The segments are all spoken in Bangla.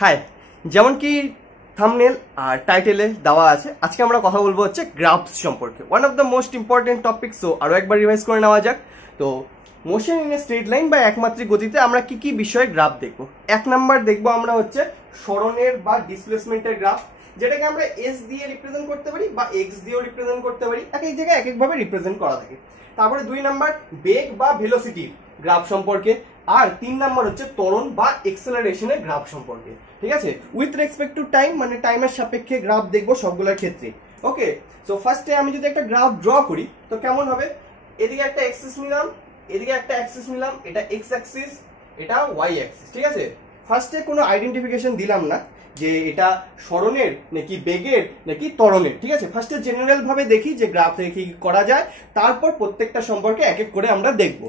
হাই, যেমন কি থাম্বনেল আর টাইটেলে দেওয়া আছে, আজকে আমরা কথা বলবো হচ্ছে গ্রাফস সম্পর্কে। One of the most important topic. So আরো একবার রিভাইজ করে নেওয়া যাক। তো motion in a straight line বা একমাত্রিক গতিতে আমরা কি কি বিষয়ে গ্রাফ দেখবো। এক নাম্বার দেখবো আমরা হচ্ছে সরণের বা ডিসপ্লেসমেন্টের গ্রাফ, যেটাকে আমরা এস দিয়ে রিপ্রেজেন্ট করতে পারি বা এক্স দিয়েও রিপ্রেজেন্ট করতে পারি, এক এক জায়গায় এক একভাবে রিপ্রেজেন্ট করা থাকে। তারপরে দুই নাম্বার বেগ বা ভেলোসিটির গ্রাফ সম্পর্কে, আর তিন নাম্বার হচ্ছে ত্বরণ বা এক্সেলারেশনের গ্রাফ সম্পর্কে। ঠিক আছে, উইথ রেসপেক্ট টু টাইম, মানে টাইমের সাপেক্ষে গ্রাফ দেখবো সবগুলোর ক্ষেত্রে। ওকে, সো ফার্স্টে আমি যদি একটা গ্রাফ ড্র করি তো কেমন হবে। এদিকে একটা অ্যাক্সিস নিলাম, এদিকে একটা অ্যাক্সিস নিলাম, এটা এক্স অ্যাক্সিস, এটা ওয়াই অ্যাক্সিস। ঠিক আছে, ফার্স্টে কোনো আইডেন্টিফিকেশন দিলাম না যে এটা সরণের নাকি বেগের নাকি ত্বরণের। ঠিক আছে, ফার্স্টে জেনারেল ভাবে দেখি যে গ্রাফ থেকে কি করা যায়, তারপর প্রত্যেকটা সম্পর্কে এক এক করে আমরা দেখব।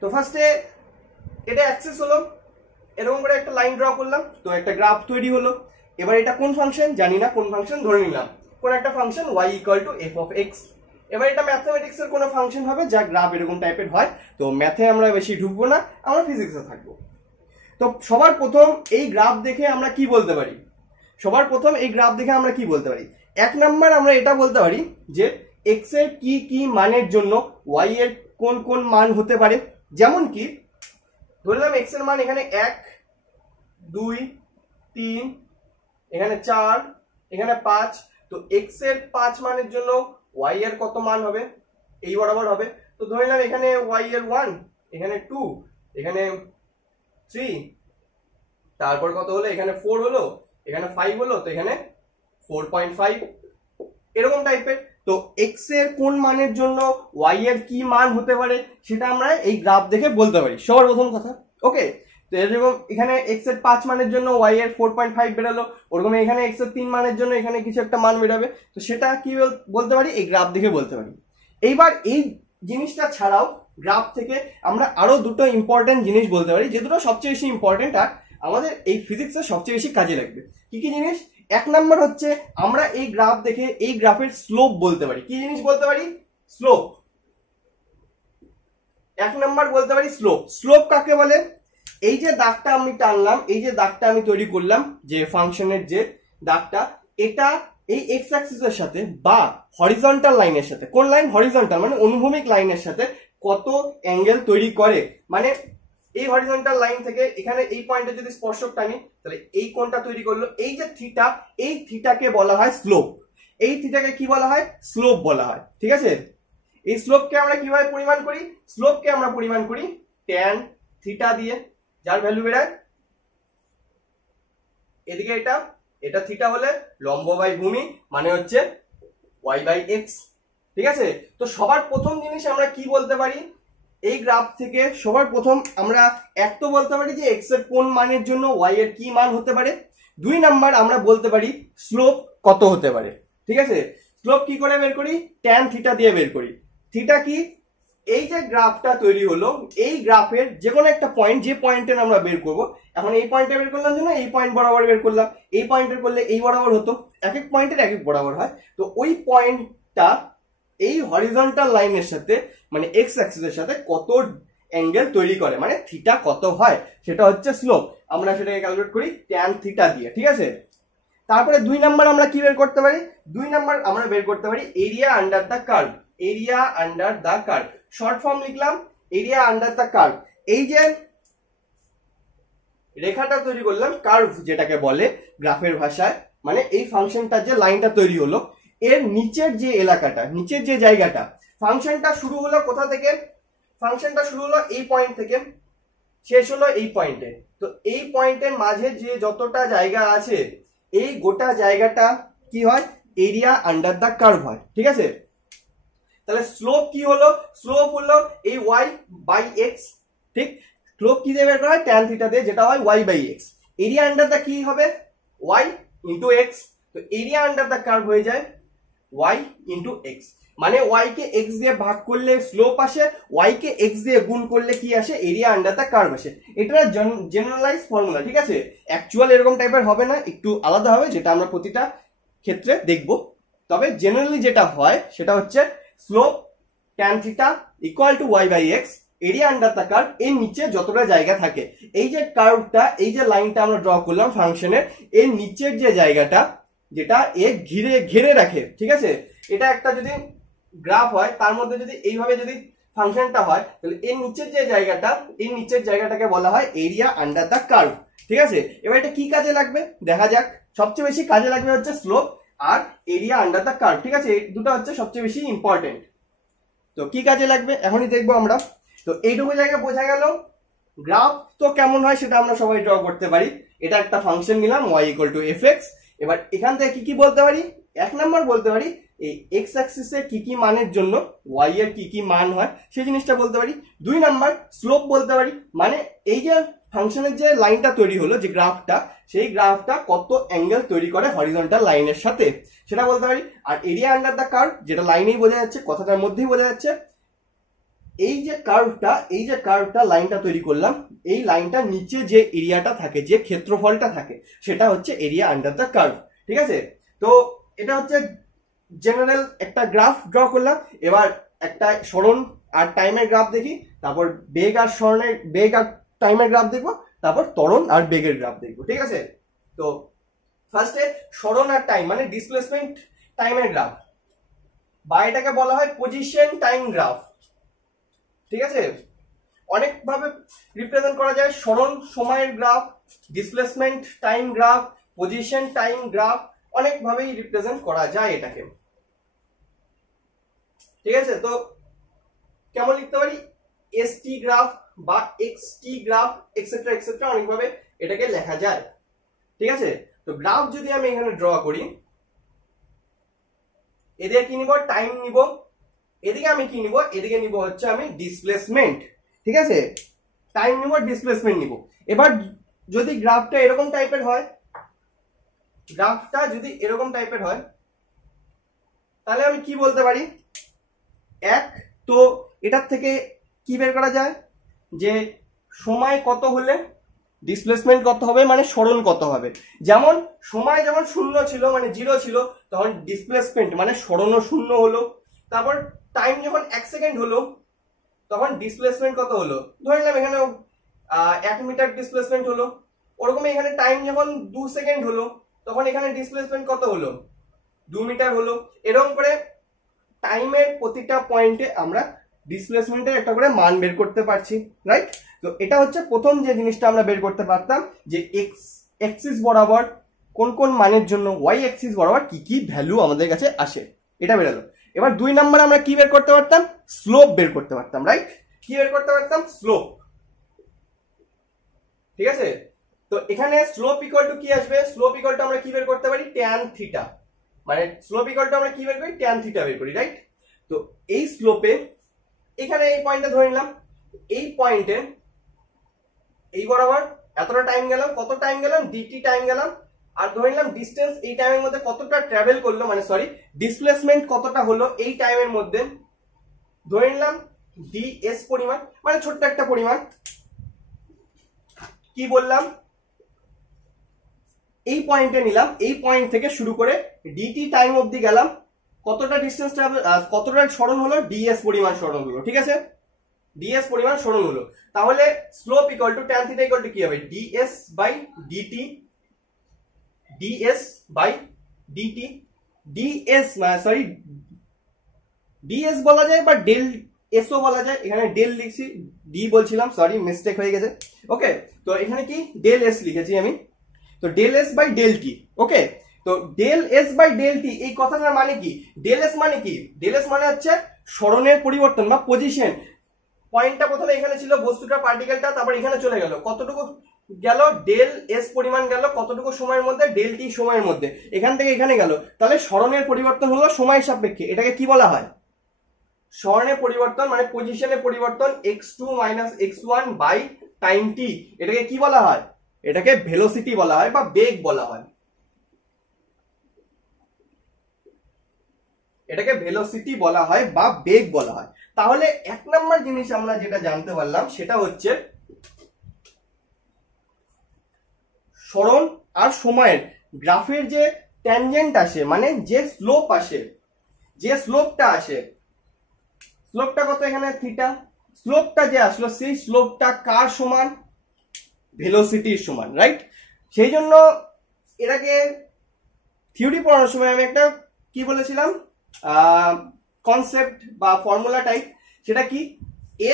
তো ফার্স্টে এটা অ্যাক্সিস হলো, এরকম করে একটা লাইন ড্র করলাম, তো একটা গ্রাফ তৈরি হলো। এবার এটা কোন ফাংশন জানি না, কোন ফাংশন ধরে নিলাম, কোন একটা function y equal to F of x. এবার এটা ম্যাথমেটিক্স এর কোনো ফাংশন হবে যা গ্রাফ এরকম টাইপের হয়। তো ম্যাথে আমরা বেশি ঢুকবো না, আমরা ফিজিক্সে থাকবো। তো সবার প্রথম এই গ্রাফ দেখে আমরা কি বলতে পারি, এক নাম্বার আমরা এটা বলতে পারি যে এক্স এর কি কি মানের জন্য ওয়াই এর কোন কোন মান হতে পারে। যেমন কি ধরলাম এক্স এর মান এখানে 1, 2, 3, এখানে 4, এখানে 5। তো এক্স এর 5 মানের জন্য ওয়াই এর কত মান হবে, এই বরাবর হবে। তো ধরে নিলাম এখানে ওয়াই এর 1, এখানে 2, এখানে 3, তারপর কত হলো, এখানে 4 হলো, এখানে 5 হলো, তো এখানে 4.5 এরকম টাইপের। তো এক্স এর কোন মানের জন্য ওয়াই এর কি মান হতে পারে সেটা আমরা এই গ্রাফ দেখে বলতে পারি, সবার প্রথম কথা। ওকে, তো এরকম এখানে এক্স এর 5 মানের জন্য ওয়াই এর 4.5 বেরোলো, ওরকম এখানে এক্স এর 3 মানের জন্য এখানে কিছু একটা মান বেরোবে। তো সেটা কি বলতে পারি, এই গ্রাফ দেখে বলতে পারি। এইবার এই জিনিসটা ছাড়াও গ্রাফ থেকে আমরা আরো দুটো ইম্পর্টেন্ট জিনিস বলতে পারি, যে দুটো সবচেয়ে বেশি ইম্পর্টেন্ট আর আমাদের এই ফিজিক্সে সবচেয়ে বেশি কাজে লাগবে। কি কি জিনিস? এক নাম্বার হচ্ছে আমরা এই গ্রাফ দেখে এই গ্রাফের স্লোপ বলতে পারি। কি জিনিস বলতে পারি? স্লোপ। এক নাম্বার বলতে পারি স্লোপ। স্লোপ কাকে বলে? এই যে দাগটা আমি টানলাম, এই যে দাগটা আমি তৈরি করলাম, যে ফাংশনের যে দাগটা, এটা এই এক্স অ্যাক্সিসের সাথে বা হরিজন্টাল লাইনের সাথে, কোন লাইন? হরিজন্টাল, মানে অনুভূমিক লাইনের সাথে কত অ্যাঙ্গেল তৈরি করে। মানে এই হরিজন্টাল লাইন থেকে এখানে এই পয়েন্টে যদি স্পর্শক টানি, তাহলে এই কোণটা তৈরি করলো, এই যে থিটা, এই থিটাকে বলা হয় স্লোপ। এই থিটাকে কি বলা হয়? স্লোপ বলা হয়। ঠিক আছে, এই স্লোপকে আমরা কিভাবে পরিমাণ করি? স্লোপকে আমরা পরিমাণ করি tan থিটা দিয়ে, যার ভ্যালু বেরায় এদিকে এটা থিটা হলে লম্ব বাই ভূমি, মানে হচ্ছে y বাই এক্স। ঠিক আছে, তো সবার প্রথম জিনিস আমরা কি বলতে পারি এই গ্রাফ থেকে? সবার প্রথম আমরা এক তো বলতে পারি যে এক্স এর কোন মানের জন্য ওয়াই এর কি মান হতে পারে। দুই নাম্বার আমরা বলতে পারি স্লোপ কত হতে পারে। ঠিক আছে, স্লোপ কি করে বের করি? tan থিটা দিয়ে বের করি। থিটা কি? এই যে গ্রাফটা তৈরি হলো, এই গ্রাফের যে কোনো একটা পয়েন্ট, যে পয়েন্টের আমরা বের করব, এখন এই পয়েন্টে বের করলাম জন্য এই পয়েন্ট বরাবর বের করলাম, এই পয়েন্টের করলে এই বরাবর হতো, এক এক পয়েন্টের এক এক বরাবর হয়। তো ওই পয়েন্টটা এই হরিজন্টাল লাইনের সাথে, মানে এক্স অ্যাক্সিসের সাথে কত অ্যাঙ্গেল তৈরি করে, মানে থিটা কত হয়, সেটা হচ্ছে স্লোপ। আমরা সেটাকে ক্যালকুলেট করি tan থিটা দিয়ে। ঠিক আছে, তারপরে দুই নাম্বার আমরা কি বের করতে পারি? দুই নাম্বার আমরা বের করতে পারি area under the curve. Area under the curve, short form লিখলাম এরিয়া আন্ডার দ্য কার্ভ। এই যে রেখাটা তৈরি করলাম, কার্ভ যেটাকে বলে গ্রাফের ভাষায়, মানে এই ফাংশনটার যে লাইনটা তৈরি হলো, এর নিচের যে এলাকাটা, নিচের যে জায়গাটা, ফাংশনটা শুরু হলো কোথা থেকে? ফাংশনটা শুরু হলো এই পয়েন্ট থেকে, শেষ হলো এই পয়েন্টে। তো এই পয়েন্টের মাঝে যে যতটা জায়গা আছে, এই গোটা জায়গাটা কি হয়? এরিয়া আন্ডার দ্য কার্ভ হয়। ঠিক আছে, তাহলে স্লোপ কি হলো? স্লোপ হলো এই y বাই এক্স। ঠিক, স্লোপ কি দিয়ে বের করা হয়? tan থিটা দিয়ে, যেটা হয় y by x. Area under the কি হবে? y into x. তো এরিয়া আন্ডার দ্য কার্ভ হয়ে যায় y ইন্টু এক্স, মানে y কে x দিয়ে ভাগ করলে স্লোপ আসে, y কে x দিয়ে গুণ করলে কি আসে? এরিয়া আন্ডার দ্য কার্ভ আসে। এটা জেনারেলাইজ ফর্মুলা। ঠিক আছে, অ্যাকচুয়াল এরকম টাইপের হবে না, একটু আলাদা হবে, যেটা আমরা প্রতিটা ক্ষেত্রে দেখব। তবে জেনারেলি যেটা হয় সেটা হচ্ছে slope tan theta equal to y by x, area under the curve এর নিচে যতটা জায়গা থাকে। এই যে কার্ভটা, এই যে লাইনটা আমরা ড্র করলাম ফাংশনের, এর নিচের যে জায়গাটা যেটা এ ঘিরে ঘিরে রাখে, ঠিক আছে, এটা একটা যদি গ্রাফ হয় তার মধ্যে যদি এইভাবে যদি ফাংশনটা হয় তাহলে এর নিচের যে জায়গাটা, এই নিচের জায়গাটাকে বলা হয় এরিয়া আন্ডার দ্য কার্ভ, ঠিক আছে। এবার এটা কি কাজে লাগবে দেখা যাক। সবচেয়ে বেশি কাজে লাগবে হচ্ছে স্লোপ আর এরিয়া আন্ডার দ্য কার্ভ, ঠিক আছে, এই দুটো হচ্ছে সবচেয়ে বেশি ইম্পর্টেন্ট। তো কি কাজে লাগবে এখনই দেখবো আমরা। তো এইটুকু জায়গা বোঝা গেল গ্রাফ তো কেমন হয় সেটা আমরা সবাই ড্র করতে পারি। এটা একটা ফাংশন নিলাম y = fx। এবার এখান থেকে কি কি বলতে পারি, এক নাম্বার বলতে পারি এই এক্স অ্যাক্সিসে কি কি মানের জন্য y এর কি কি মান হয় সেই জিনিসটা বলতে পারি। দুই নাম্বার স্লোপ বলতে পারি, মানে এই যে ফাংশনের যে লাইনটা তৈরি হলো, যে গ্রাফটা, সেই গ্রাফটা কত অ্যাঙ্গেল তৈরি করে হরিজন্টাল লাইনের সাথে সেটা বলতে পারি। আর এরিয়া আন্ডার দ্য কার্ভ, যেটা লাইনেই বোঝা যাচ্ছে, কথাটার মধ্যেই বোঝা যাচ্ছে, এই যে কার্ভটা লাইনটা তৈরি করলাম, এই লাইনটার নিচে যে এরিয়াটা থাকে, যে ক্ষেত্রফলটা থাকে, সেটা হচ্ছে এরিয়া আন্ডার দ্য কার্ভ, ঠিক আছে। তো এটা হচ্ছে জেনারেল একটা গ্রাফ ড্র করলাম। এবার একটা সরণ আর টাইমের গ্রাফ দেখি, তারপর বেগ আর টাইমের গ্রাফ দেখবো, তারপর ত্বরণ আর বেগের গ্রাফ দেখবো, ঠিক আছে। তো ফার্স্টে সরণ আর টাইম মানে ডিসপ্লেসমেন্ট টাইমের গ্রাফ, বা এটাকে বলা হয় পজিশন টাইম গ্রাফ, ঠিক আছে। অনেক ভাবে রিপ্রেজেন্ট করা যায়, সরণ সময়ের graph, displacement time graph, position time graph, অনেক ভাবেই রিপ্রেজেন্ট করা যায় এটাকে, ঠিক আছে। তো কেমন লিখতে পারি, এসটি গ্রাফ বা এক্সটি গ্রাফ এক্সেট্রা এক্সেট্রা, অনেকভাবে এটাকে লেখা যায়, ঠিক আছে। তো গ্রাফ যদি আমি এখানে ড্র করি, এদিকে কি নিব, টাইম নিব, এদিকে আমি কি নিব, এদিকে নিব হচ্ছে আমি ডিসপ্লেসমেন্ট, ঠিক আছে। টাইম নিব, ডিসপ্লেসমেন্ট নিব। এবার যদি গ্রাফটা এরকম টাইপের হয়, তাহলে আমি কি বলতে পারি, এক, তো এটার থেকে কি বের করা যায় যে সময় কত হলে ডিসপ্লেসমেন্ট কত হবে, মানে সরণ কত হবে। যেমন সময় যখন 0 ছিল মানে 0 ছিল, তখন ডিসপ্লেসমেন্ট মানে সরণও 0 হলো। তারপর টাইম যখন 1 সেকেন্ড হলো, তখন ডিসপ্লেসমেন্ট কত হলো, ধরে নিলাম এখানে 1 মিটার ডিসপ্লেসমেন্ট হলো। ওরকম এখানে টাইম যখন 2 সেকেন্ড হলো, তখন এখানে ডিসপ্লেসমেন্ট কত হলো, 2 মিটার হলো। এরকম করে টাইমের প্রতিটা পয়েন্টে আমরা ডিসপ্লেসমেন্টের একটা করে মান বের করতে পারছি, রাইট। তো এটা হচ্ছে প্রথম যে জিনিসটা আমরা বের করতে পারতাম, যে এক্স অ্যাক্সিস বরাবর কোন কোন মানের জন্য ওয়াই অ্যাক্সিস বরাবর কি কি ভ্যালু আমাদের কাছে আসে, এটা বেরোলো। এবার দুই নাম্বার আমরা কি বের করতে পারতাম, স্লোপ বের করতে পারতাম, রাইট। কি বের করতে পারতাম, স্লোপ, ঠিক আছে। তো এখানে স্লোপ ইকুয়াল টু কি আসবে, স্লোপ ইকুয়াল টু আমরা কি বের করতে পারি, ট্যান থিটা, মানে স্লোপ ইকুয়াল টু আমরা কি বের করি, ট্যান থিটা বের করি, রাইট। তো এই স্লোপে এখানে এই পয়েন্টে ধরে নিলাম, এই পয়েন্টে এই বরাবর এতটা টাইম গেলাম, কত টাইম গেলাম, ডিটি টাইম গেলাম, আর ধরে নিলাম ডিসটেন্স এই টাইমের মধ্যে কতটা ট্রাভেল করলো, মানে সরি ডিসপ্লেসমেন্ট কতটা হলো এই টাইমের মধ্যে, ধরে নিলাম ডিএস পরিমাণ, মানে ছোট্ট একটা পরিমাণ। কি বললাম, এই পয়েন্টে নিলাম, এই পয়েন্ট থেকে শুরু করে ডিটি টাইম অবধি গেলাম, কতটা ডিসটেন্স ট্রাভেল, কতটা সরণ হলো, ডিএস পরিমাণ সরণ হলো, ঠিক আছে, ডিএস পরিমাণ সরণ হলো। তাহলে slope equal to tan theta equal to কি হবে, ds by dt, ds by dt, ds sorry ds বলা যায় বা ডেল এসও বলা যায়, এখানে ডেল লিখছি, ডি বলছিলাম, সরি মিস্টেক হয়ে গেছে। ওকে, তো এখানে কি ডেল এস লিখেছি আমি, তো del S by del T. Okay, তো del S by del T এই কথাটার মানে কি, ডেল এস মানে কি, ডেল এস মানে হচ্ছে সরণের পরিবর্তন বা পজিশন। পয়েন্টটা প্রথমে এখানে ছিল, বস্তুটা পার্টিকেলটা, তারপর এখানে চলে গেল, কতটুকু গেল, ডেল এস পরিমাণ গেল, কতটুকু সময়ের মধ্যে, ডেল টি সময়ের মধ্যে, এখান থেকে এখানে গেল, তাহলে সরণের পরিবর্তন হলো সময় সাপেক্ষে, এটাকে কি বলা হয়, সরণের পরিবর্তন মানে পজিশনের পরিবর্তন x2 - x1 বাই টাইম টি, এটাকে কি বলা হয়, এটাকে ভেলোসিটি বলা হয় বা বেগ বলা হয়, এটাকে ভেলোসিটি বলা হয় বা বেগ বলা হয়। তাহলে এক নম্বর জিনিস আমরা যেটা জানতে পারলাম সেটা হচ্ছে সরণ আর সময়ের গ্রাফের যে ট্যানজেন্ট আসে, মানে যে স্লোপ আসে, যে স্লোপটা আসে, স্লোপটা কত এখানে থিটা, স্লোপটা যে আসলো সেই স্লোপটা কার সমান? ভেলোসিটির সমান, রাইট? সেই জন্য এটাকে থিওরি পড়ানোর সময় আমি একটা কি বলেছিলাম কনসেপ্ট বা ফর্মুলা টাইপ, সেটা কি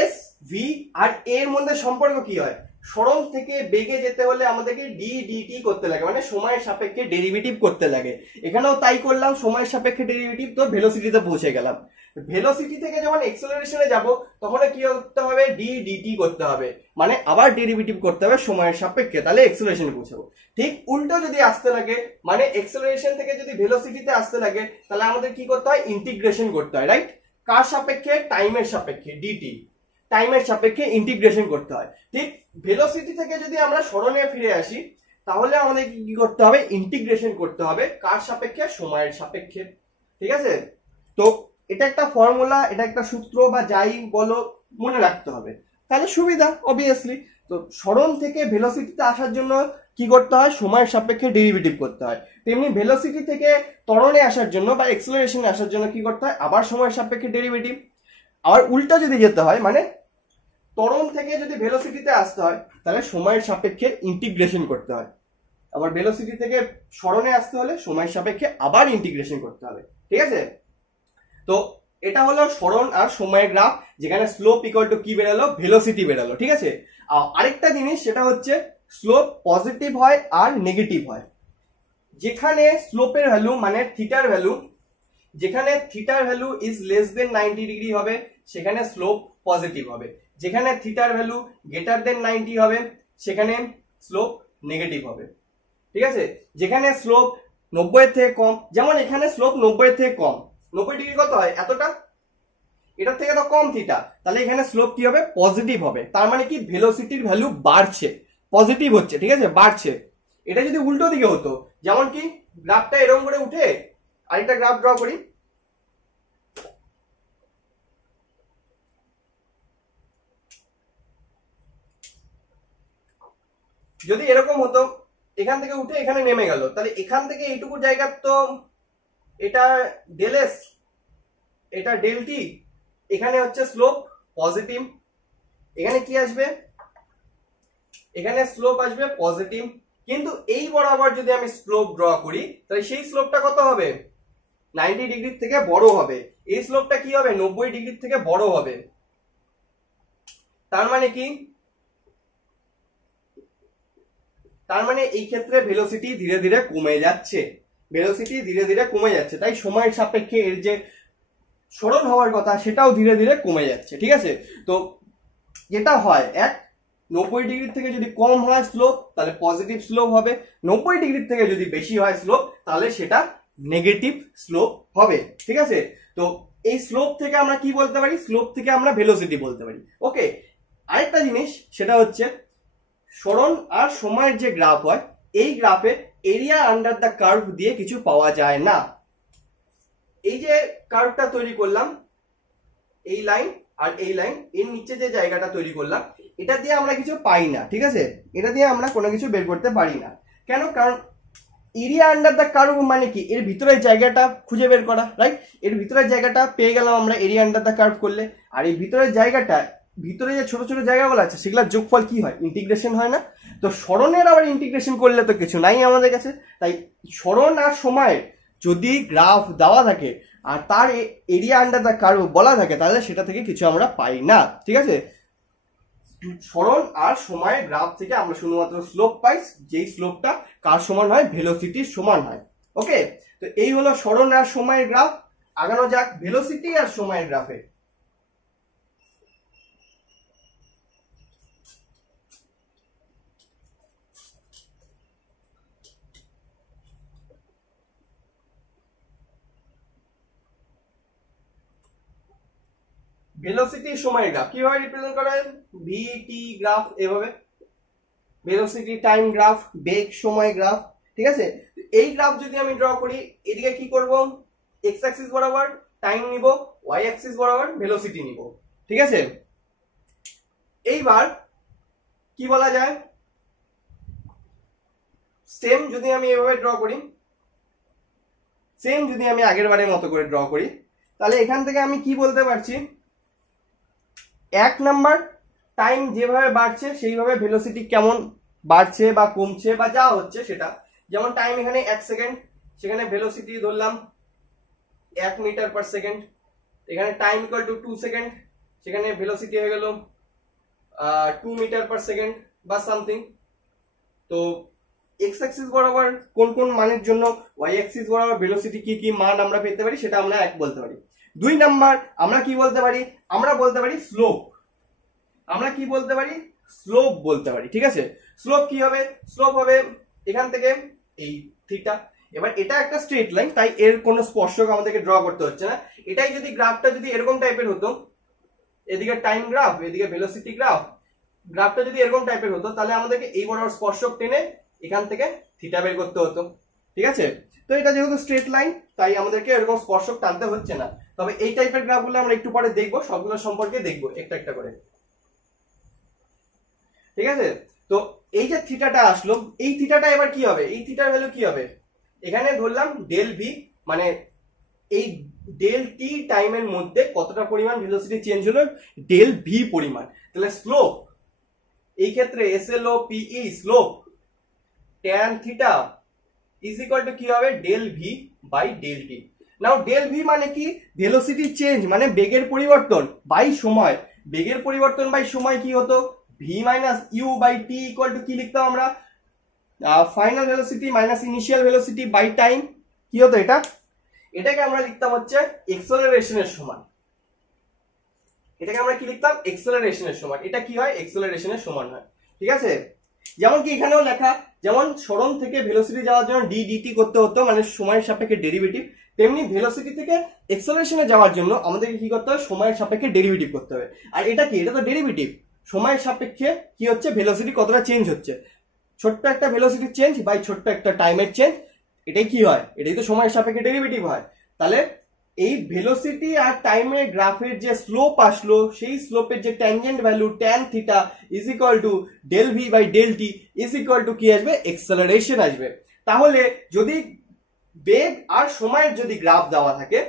এস ভি আর এর মধ্যে সম্পর্ক কি হয়, সরণ থেকে বেগে যেতে হলে আমাদেরকে ডি ডিটি করতে লাগে, মানে সময়ের সাপেক্ষে ডেরিভেটিভ করতে লাগে। এখানেও তাই করলাম, সময়ের সাপেক্ষে ডেরিভেটিভ, তো ভেলোসিটিতে পৌঁছে গেলাম। ভেলোসিটি থেকে যখন এক্সেলারেশনে যাব তখন কি করতে হবে, ডি ডিটি করতে হবে, মানে আবার ডেরিভেটিভ করতে হবে সময়ের সাপেক্ষে, তাহলে এক্সেলারেশনে পৌঁছাবো। ঠিক উল্টো যদি আসতে লাগে, মানে এক্সেলারেশন থেকে যদি ভেলোসিটিতে আসতে লাগে, তাহলে আমাদের কি করতে হয়, ইন্টিগ্রেশন করতে হয়, রাইট? কার সাপেক্ষে? টাইমের সাপেক্ষে, ডিটি, টাইমের সাপেক্ষে ইন্টিগ্রেশন করতে হয়। ঠিক ভেলোসিটি থেকে যদি আমরা সরণে ফিরে আসি, তাহলে আমাদের কি করতে হবে, ইন্টিগ্রেশন করতে হবে কার সাপেক্ষে? সময়ের সাপেক্ষে। ঠিক আছে, তো এটা একটা ফর্মুলা, এটা একটা সূত্র বা যাই বলো, মনে রাখতে হবে, তাহলে সুবিধা অবভিয়াসলি। তো সরণ থেকে ভেলোসিটিতে আসার জন্য কি করতে হয়, সময়ের সাপেক্ষে ডেরিভেটিভ করতে হয়। তেমনি ভেলোসিটি থেকে ত্বরণে আসার জন্য বা এক্সেলারেশনে আসার জন্য কি করতে হয়, আবার সময়ের সাপেক্ষে ডেরিভেটিভ। আবার উল্টা যদি যেতে হয়, মানে ত্বরণ থেকে যদি ভেলোসিটিতে আসতে হয়, তাহলে সময়ের সাপেক্ষে ইন্টিগ্রেশন করতে হয়। আবার ভেলোসিটি থেকে সরণে আসতে হলে সময়ের সাপেক্ষে আবার ইন্টিগ্রেশন করতে হবে। ঠিক আছে, তো এটা হলো সরণ আর সময়ের গ্রাফ, যেখানে স্লোপ ইকুয়াল টু কি বেরালো, ভেলোসিটি বেরালো। ঠিক আছে, আরেকটা জিনিস সেটা হচ্ছে স্লোপ পজিটিভ হয় আর নেগেটিভ হয়। যেখানে স্লোপের ভ্যালু মানে থিটার ভ্যালু, যেখানে থিটার value is less than 90 degree হবে সেখানে স্লোপ পজিটিভ হবে, যেখানে থিটার ভ্যালু গ্রেটার দেন 90 হবে সেখানে স্লোপ নেগেটিভ হবে। ঠিক আছে, যেখানে স্লোপ 90 এর থেকে কম, যেমন এখানে স্লোপ 90 এর থেকে কম, 90 ডিগ্রি কত হয়, এতটা, এটার থেকে তো কম থিটা, তাহলে এখানে স্লোপ কি হবে, পজিটিভ হবে। তার মানে কি, ভেলোসিটির ভ্যালু বাড়ছে, পজিটিভ হচ্ছে। ঠিক আছে, বাড়ছে। এটা যদি উল্টো দিকে হতো, যেমন কি গ্রাফটা এরকম করে উঠে, আরেকটা গ্রাফ ড্র করি, যদি এরকম হতো, এখান থেকে উঠে এখানে নেমে গেল, তাহলে এখান থেকে এইটুকু জায়গা তো এটা ডেল এস, এটা ডেল টি, এখানে হচ্ছে স্লোপ পজিটিভ, এখানে কি আসবে, এখানে স্লোপ আসবে পজিটিভ। কিন্তু এই বরাবর যদি আমি স্লোপ ড্র করি, তাহলে সেই স্লোপটা কত হবে, 90 ডিগ্রির থেকে বড় হবে। এই স্লোপটা কি হবে, 90 ডিগ্রির থেকে বড় হবে। তার মানে কি, তার মানে এই ক্ষেত্রে ভেলোসিটি ধীরে ধীরে কমে যাচ্ছে, ভেলোসিটি ধীরে ধীরে কমে যাচ্ছে, তাই সময়ের সাপেক্ষে এর যে সরণ হওয়ার কথা সেটাও ধীরে ধীরে কমে যাচ্ছে। ঠিক আছে, তো যেটা হয়, 90 ডিগ্রির থেকে যদি কম হয় স্লোপ, তাহলে পজিটিভ স্লোপ হবে, 90 ডিগ্রির থেকে যদি বেশি হয় স্লোপ, তাহলে সেটা নেগেটিভ স্লোপ হবে। ঠিক আছে, তো এই স্লোপ থেকে আমরা কি বলতে পারি, স্লোপ থেকে আমরা ভেলোসিটি বলতে পারি। ওকে, আরেকটা জিনিস সেটা হচ্ছে সরণ আর সময়ের যে গ্রাফ হয়, এই গ্রাফে এরিয়া আন্ডার দ্য কার্ভ দিয়ে কিছু পাওয়া যায় না। এই যে কার্ভটা তৈরি করলাম, এই লাইন আর এই লাইন, এর নিচে যে জায়গাটা তৈরি করলাম, এটা দিয়ে আমরা কিছু পাই না। ঠিক আছে, এটা দিয়ে আমরা কোনো কিছু বের করতে পারি না। কেন? কারণ এরিয়া আন্ডার দ্য কার্ভ মানে কি, এর ভিতরের জায়গাটা খুঁজে বের করা, রাইট? এর ভিতরের জায়গাটা পেয়ে গেলাম আমরা এরিয়া আন্ডার দ্য কার্ভ করলে। আর এই ভিতরের জায়গাটা, ভিতরে যে ছোট ছোট জায়গাগুলো আছে সেগুলোর যোগফল কি হয়, ইন্টিগ্রেশন হয় না? তো সরণের আবার ইন্টিগ্রেশন করলে তো কিছু নাই আমাদের কাছে। তাই সরণ আর সময়ের যদি গ্রাফ দেওয়া থাকে আর তার এরিয়া আন্ডার দ্য কার্ভ বলা থাকে, তাহলে সেটা থেকে কিছু আমরা পাই না। ঠিক আছে, সরণ আর সময়ের গ্রাফ থেকে আমরা শুধুমাত্র স্লোপ পাই, যেই স্লোপটা কার সমান হয়, ভেলোসিটির সমান হয়। ওকে, তো এই হলো সরণ আর সময়ের গ্রাফ। আগানো যাক ভেলোসিটি আর সময়ের গ্রাফে। ভেলোসিটি সময়ের গ্রাফ কিভাবে রিপ্রেজেন্ট করা হয়, ভিটি গ্রাফ, এভাবে ভেলোসিটি টাইম গ্রাফ, বেগ সময় গ্রাফ। ঠিক আছে, এই গ্রাফ যদি আমি ড্র করি, এদিকে কি করব, এক্স অ্যাক্সিস বরাবর টাইম নিব, ওয়াই অ্যাক্সিস বরাবর ভেলোসিটি নিব। ঠিক আছে, এইবার কি বলা যায়, সেম যদি আমি এভাবে ড্র করি, সেম যদি আমি আগের বারের মতো করে ড্র করি, তাহলে এখান থেকে আমি কি বলতে পারছি, এক নাম্বার টাইম যেভাবে বাড়ছে সেইভাবে ভেলোসিটি কেমন বাড়ছে বা কমছে বা যা হচ্ছে সেটা, যেমন টাইম এখানে 1 সেকেন্ড, সেখানে ভেলোসিটি ধরলাম 1 মিটার পার সেকেন্ড, এখানে টাইম ইকুয়াল টু 2 সেকেন্ড, সেখানে ভেলোসিটি হয়ে গেল 2 মিটার পার সেকেন্ড বা সামথিং। তো এক্স অ্যাক্সিস বরাবর কোন কোন মানের জন্য, ওয়াই অ্যাক্সিস বরাবর ভেলোসিটি কি কি মান আমরা পেতে পারি সেটা আমরা এক বলতে পারি। 2 নাম্বার আমরা কি বলতে পারি, আমরা বলতে পারি স্লোপ। আমরা কি বলতে পারি, স্লোপ বলতে পারি। ঠিক আছে, স্লোপ কি হবে, স্লোপ হবে এখান থেকে এই থিটা। এবার এটা একটা স্ট্রেট লাইন, তাই এর কোনো স্পর্শক আমাদেরকে ড্র করতে হচ্ছে না। এটাই যদি গ্রাফটা যদি এরকম টাইপের হতো, এদিকে টাইম গ্রাফ এদিকে ভেলোসিটি গ্রাফ, গ্রাফটা যদি এরকম টাইপের হতো তাহলে আমাদেরকে এই বরাবর স্পর্শক টেনে এখান থেকে থিটা বের করতে হতো। ঠিক আছে, তো এটা যেহেতু স্ট্রেট লাইন তাই আমাদেরকে এরকম স্পর্শক টানতে হচ্ছে না। তবে এই টাইপের গ্রাফগুলো আমরা একটু পরে দেখবো, সবগুলো সম্পর্কে দেখবো একটা একটা করে। ঠিক আছে, তো এই যে থিটাটা আসলো, এই থিটাটা এবার কি হবে, এই থিটার ভ্যালু কি হবে, এখানে ধরলাম ডেল ভি, মানে এই ডেল টি টাইমের মধ্যে কতটা পরিমাণ ভেলোসিটি চেঞ্জ হলো, ডেল ভি পরিমাণ। তাহলে স্লোপ এই ক্ষেত্রে S L O P E slope tan theta is equal to কি হবে, del V by del T. Now del V মানে কি, ভেলোসিটি চেঞ্জ মানে বেগের পরিবর্তন বাই সময়। বেগের পরিবর্তন বাই সময় কি হতো, v minus u by t equal to কি লিখতাম আমরা, final velocity minus initial velocity by time. কি হতো এটা, এটাকে আমরা লিখতাম হচ্ছে এক্সেলারেশনের সমান। এটাকে আমরা কি লিখতাম, এক্সেলারেশনের সমান। এটা কি হয়, এক্সেলারেশনের সমান হয়। ঠিক আছে, যেমন কি এখানেও লেখা, যেমন সরণ থেকে ভেলোসিটি যাওয়ার জন্য ডি ডিটি করতে হতো মানে সময়ের সাপেক্ষে ডেরিভেটিভ, তেমনি ভেলোসিটি থেকে এক্সেলারেশনে যাওয়ার জন্য আমাদেরকে কি করতে হবে, সময়ের সাপেক্ষে ডেরিভেটিভ করতে হবে। আর এটা কি, এটা তো ডেরিভেটিভ, সময়ের সাপেক্ষে কি হচ্ছে ভেলোসিটি কতটা চেঞ্জ হচ্ছে, ছোট্ট একটা ভেলোসিটি চেঞ্জ বাই ছোট্ট একটা টাইমের চেঞ্জ, এটাই কি হয়, এটাই তো সময়ের সাপেক্ষে ডেরিভেটিভ হয়। তাহলে এই ভেলোসিটি আর টাইমের গ্রাফের যে স্লোপ আসলো, সেই স্লোপের যে tangent value tan theta is equal to del V by del t is equal to কি আসবে, এক্সেলারেশন আসবে। তাহলে যদি বেগ আর সময়ের যদি গ্রাফ দেওয়া থাকে,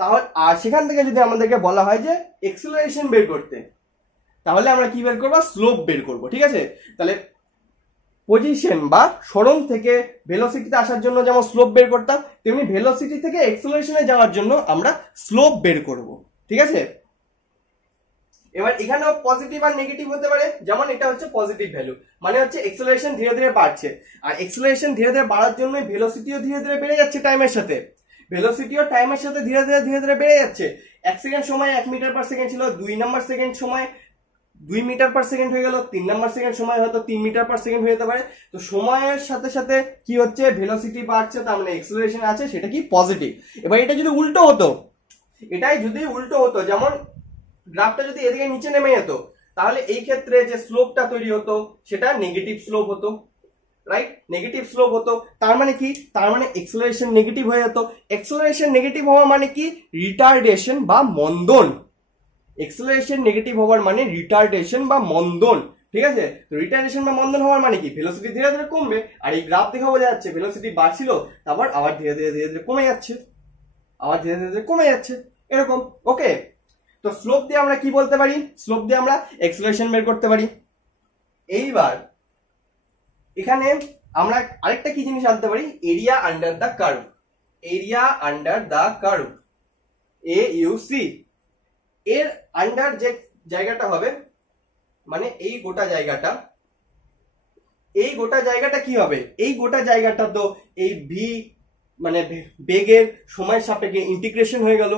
তাহলে আর সেখান থেকে যদি আমাদেরকে বলা হয় যে এক্সেলারেশন বের করতে, তাহলে আমরা কি বের করবো, স্লোপ বের করবো। ঠিক আছে, তাহলে পজিশন বা সরণ থেকে ভেলোসিটিতে আসার জন্য যেমন স্লোপ বের করতাম, তেমনি ভেলোসিটি থেকে এক্সেলারেশনে যাওয়ার জন্য আমরা স্লোপ বের করব। ঠিক আছে, এবার এখানেও পজিটিভ আর নেগেটিভ হতে পারে, যেমন এটা হচ্ছে পজিটিভ ভ্যালু, মানে হচ্ছে এক্সেলারেশন ধীরে ধীরে বাড়ছে, আর এক্সেলারেশন ধীরে ধীরে বাড়ার জন্য ভেলোসিটিও ধীরে ধীরে বেড়ে যাচ্ছে টাইমের সাথে, ভেলোসিটিও টাইমের সাথে ধীরে ধীরে বেড়ে যাচ্ছে। 1 সেকেন্ড সময় 1 মিটার পার সেকেন্ড ছিল, 2 নাম্বার সেকেন্ড সময় 2 মিটার পার সেকেন্ড হয়ে গেল, 3 নাম্বার সেকেন্ড সময় হয়তো 3 মিটার পার সেকেন্ড হয়ে যেতে পারে। তো সময়ের সাথে সাথে কি হচ্ছে, ভেলোসিটি বাড়ছে, তার মানে এক্সেলারেশন আছে, সেটা কি পজিটিভ। এবার এটা যদি উল্টো হতো, এটাই যদি উল্টো হতো, যেমন গ্রাফটা যদি এদিকে নিচে নেমে যেত, তাহলে এই ক্ষেত্রে যে স্লোপটা তৈরি হতো সেটা নেগেটিভ স্লোপ হতো, রাইট, নেগেটিভ স্লোপ হতো। তার মানে কি, তার মানে এক্সেলারেশন নেগেটিভ হয়ে যেত। এক্সেলারেশন নেগেটিভ হওয়া মানে কি, রিটার্ডেশন বা মন্দন। এক্সেলারেশন নেগেটিভ হওয়ার মানে রিটার্ডেশন বা মন্দন। ঠিক আছে, তো রিটার্ডেশন বা মন্দন হওয়ার মানে কি, ভেলোসিটি ধীরে ধীরে কমবে, আর এই গ্রাফ দেখে বোঝা যাচ্ছে ভেলোসিটি বাড়ছিল, তারপর আবার ধীরে ধীরে কমে যাচ্ছে, আবার ধীরে ধীরে কমে যাচ্ছে, এরকম। ওকে, তো স্লোপ দিয়ে আমরা কি বলতে পারি, স্লোপ দিয়ে আমরা এক্সেলারেশন বের করতে পারি। এইবার এখানে আমরা আরেকটা কি জিনিস আনতে পারি, area under the curve. Area under the curve, AUC, এর আন্ডার যে জায়গাটা হবে, মানে এই গোটা জায়গাটা, এই গোটা জায়গাটা কি হবে, এই গোটা জায়গাটা তো এই ভি মানে বেগের সময়ের সাপেক্ষে ইন্টিগ্রেশন হয়ে গেল,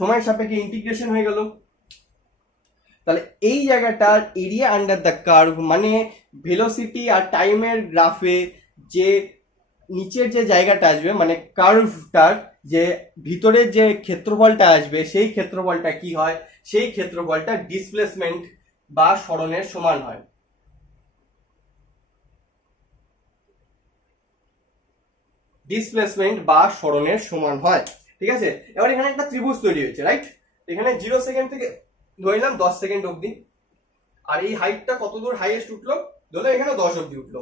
সময়ের সাপেক্ষে ইন্টিগ্রেশন হয়ে গেল। তাহলে এই জায়গাটার এরিয়া আন্ডার দ্য কার্ভ মানে ভেলোসিটি আর টাইমের গ্রাফে যে নিচের যে জায়গাটা আসবে, মানে কার্ভটার যে ভিতরের যে ক্ষেত্রফলটা আসবে, সেই ক্ষেত্রফলটা কি হয়, সেই ক্ষেত্রফলটা ডিসপ্লেসমেন্ট বা সরণের সমান হয়। ডিসপ্লেসমেন্ট বা সরণের সমান হয়। ঠিক আছে, এবার এখানে একটা ত্রিভুজ তৈরি হয়েছে, রাইট, এখানে 0 সেকেন্ড থেকে ধরলাম 10 সেকেন্ড অবধি, আর এই হাইটটা কত দূর হাইয়েস্ট উঠলো, ধরো এখানে 10 অবধি উঠলো,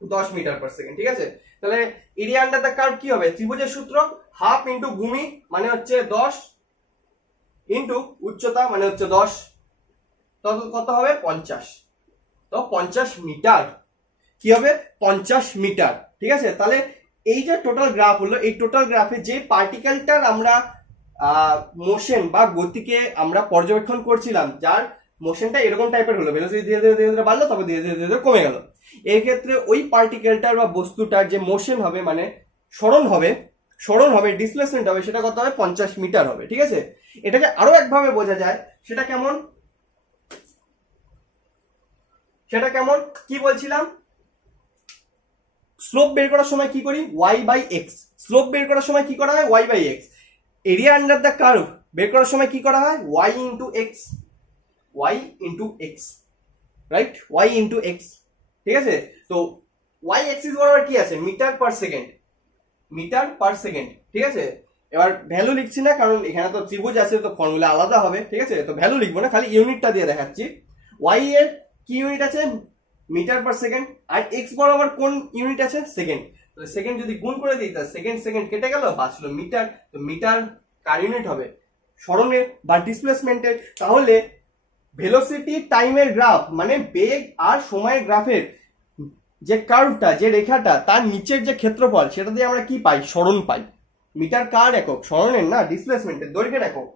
10 মিটার পার সেকেন্ড। ঠিক আছে, তাহলে এরিয়া আন্ডার দ্য কার্ভ কি হবে, ত্রিভুজের সূত্র হাফ ইন্টু ভূমি মানে হচ্ছে 10 ইন্টু উচ্চতা মানে হচ্ছে 10, তত কত হবে 50। তো 50 মিটার কি হবে 50 মিটার। ঠিক আছে, তাহলে এই যে টোটাল গ্রাফ হলো, এই টোটাল গ্রাফে যে পার্টিকেলটার আমরা মোশন বা গতিকে আমরা পর্যবেক্ষণ করছিলাম, যার মোশনটা এরকম টাইপের হলো, ভেলোসিটি ধীরে ধীরে ধীরে ধীরে বাড়লো, তবে ধীরে ধীরে ধীরে কমে গেল। এই ক্ষেত্রে ওই পার্টিকেলটার বা বস্তুটার যে মোশন হবে মানে সরণ হবে ডিসপ্লেসমেন্ট হবে, সেটা কত হবে 50 মিটার হবে। ঠিক আছে, এটাকে আরো একভাবে বোঝা যায়, সেটা কেমন কি বলছিলাম, স্লোপ বের করার সময় কি করি y/x, স্লোপ বের করার সময় কি করা হয় y/x, area under the curve বের করার সময় কি করা হয় y into x, right, y into x। ঠিক আছে, তো y অ্যাক্সিস বরাবর কি আছে মিটার পার সেকেন্ড। ঠিক আছে, এবার ভ্যালু লিখছি না কারণ এখানে তো ত্রিভুজ আছে, তো ফর্মুলা আলাদা হবে। ঠিক আছে, তো ভ্যালু লিখবো না, খালি ইউনিটটা দিয়ে দেখাচ্ছি। y এর কি ইউনিট আছে মিটার পার সেকেন্ড, আর x বরাবর কোন ইউনিট আছে সেকেন্ড। তো সেকেন্ড যদি গুণ করে দিই তাহলে সেকেন্ড কেটে গেল, বাঁচলো মিটার। তো মিটার কার ইউনিট হবে সরণের বা ডিসপ্লেসমেন্টের। তাহলে ভেলোসিটি টাইমের গ্রাফ মানে বেগ আর সময়ের গ্রাফের যে কার্ভটা, যে রেখাটা, তার নিচের যে ক্ষেত্রফল, সেটা দিয়ে আমরা কি পাই সরণ পাই। মিটার কার একক সরণের না, ডিসপ্লেসমেন্টের, দৈর্ঘ্যের একক।